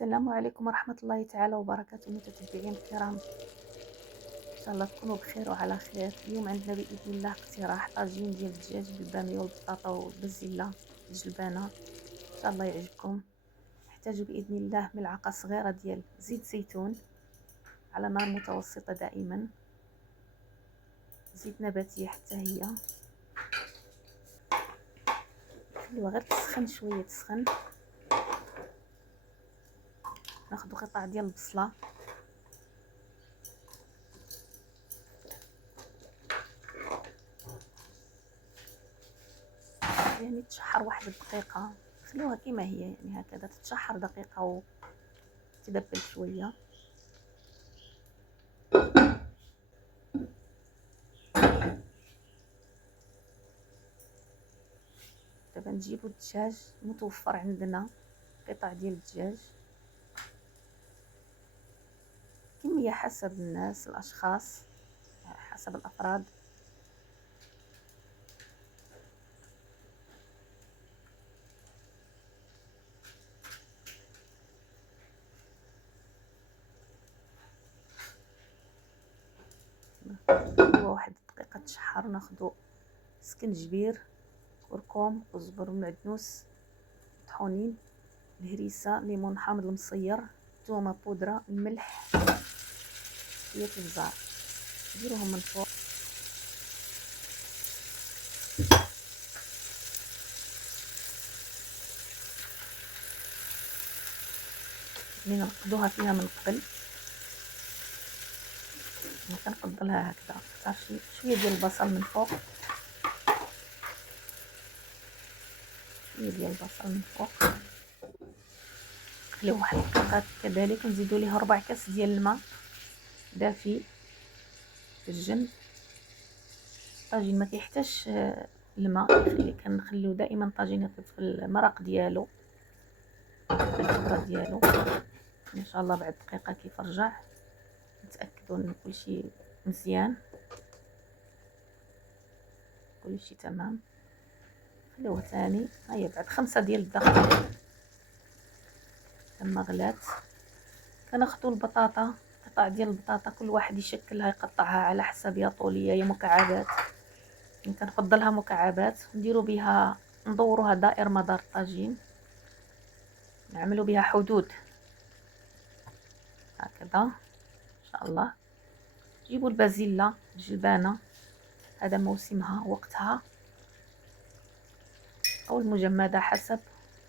السلام عليكم ورحمة الله تعالى وبركاته متتبعين الكرام، إن شاء الله تكونوا بخير وعلى خير. اليوم عندنا بإذن الله اقتراح طاجين ديال الدجاج بالبامية والبطاطا والبزلة الجلبانة، إن شاء الله يعجبكم. نحتاج بإذن الله ملعقة صغيرة ديال زيت زيتون على نار متوسطة دائما، زيت نباتية حتى هي، خليوها غير تسخن شوية تسخن. ناخذ قطع ديال البصلة، يعني تشحر واحد الدقيقة، خلوها كما هي يعني هكذا تتشحر دقيقة وتدبل شوية. دابا نجيبو الدجاج متوفر عندنا قطع ديال الدجاج، كمية حسب الناس الاشخاص حسب الافراد. واحد الدقيقة تشحر. ناخدو سكنجبير، كركم، كزبر، معدنوس، طحونين، الهريسة، ليمون حامض المصير، ثومة بودرة، الملح، شوية البزار. نديروهم من فوق، ملي نرقدوها فيها من قبل كنقد لها هكذا. صافي شويه ديال البصل من فوق، شويه ديال البصل من فوق، نخليوه واحد الدقيقه كذلك. نزيدوا ليه 4 كاس ديال الماء دافي في الجنب. الطاجين ما كيحتاجش الماء، كنخليو دائما طاجين يطيب في المرق ديالو، في الخضره ديالو. ان شاء الله بعد دقيقه كيف رجع نتاكدوا ان كلشي مزيان، كلشي تمام. خليوه ثاني، هيا بعد 5 ديال الدقائق لما غلات كناخدو البطاطا، قطع ديال البطاطا كل واحد يشكلها يقطعها على حسب يا طوليه يا مكعبات. كنفضلها مكعبات، نديرو بها ندوروها دائر مدار الطاجين، نعملو بها حدود هكذا ان شاء الله. جيبوا البازيلا الجلبانه، هذا موسمها وقتها، او المجمده حسب،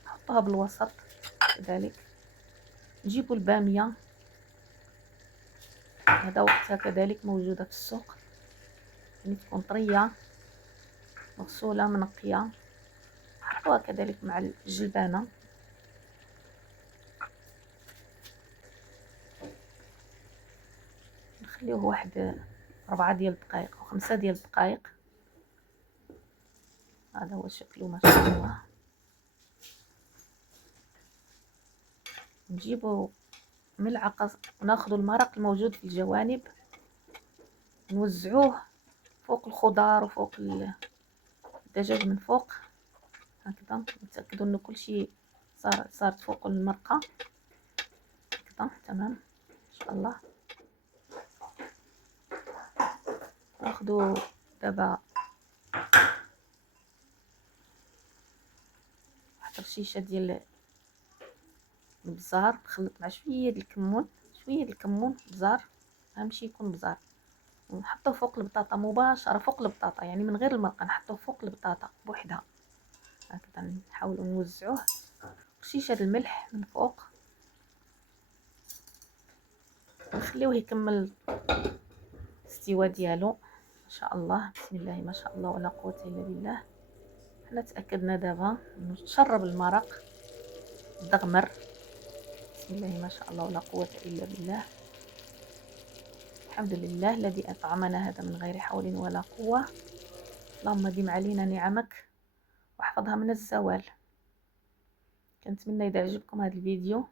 نحطوها بالوسط كذلك. نجيبوا الباميه، هذا وقتها كذلك موجوده في السوق، يعني تكون طريه مغسوله منقيه، نحطوها كذلك مع الجلبانه. نخليوه واحد 4 ديال الدقائق او 5 ديال الدقائق. هذا هو شكله ما شاء الله. نجيبوا ملعقه وناخذ المرق الموجود في الجوانب، نوزعوه فوق الخضار وفوق الدجاج من فوق هكذا. نتاكدوا انه كل شيء صارت فوق المرقه هكذا تمام ان شاء الله. ناخذوا دابا واحد الرشيشه ديال البزار، نخلط مع شويه ديال الكمون، شويه ديال الكمون بزار، اهم شيء يكون بزار. ونحطوه فوق البطاطا مباشره، فوق البطاطا يعني من غير المرقه، نحطوه فوق البطاطا بوحدها هكذا. نحاولوا نوزعوه، رشيشه الملح من فوق، نخليوه يكمل الاستواء ديالو ان شاء الله. بسم الله ما شاء الله ولا قوه الا بالله. حنا تاكدنا دابا انه تشرب المرق دغمر. بسم الله ما شاء الله ولا قوه الا بالله. الحمد لله الذي اطعمنا هذا من غير حول ولا قوه. اللهم ديم علينا نعمك واحفظها من الزوال. كنتمنى اذا عجبكم هذا الفيديو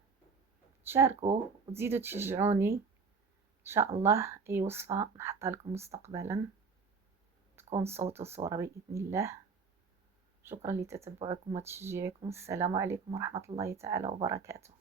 تشاركوه وتزيدوا تشجعوني ان شاء الله. اي وصفه نحطها لكم مستقبلا تكون صوت وصوره باذن الله. شكرا لتتبعكم وتشجيعكم. السلام عليكم ورحمه الله تعالى وبركاته.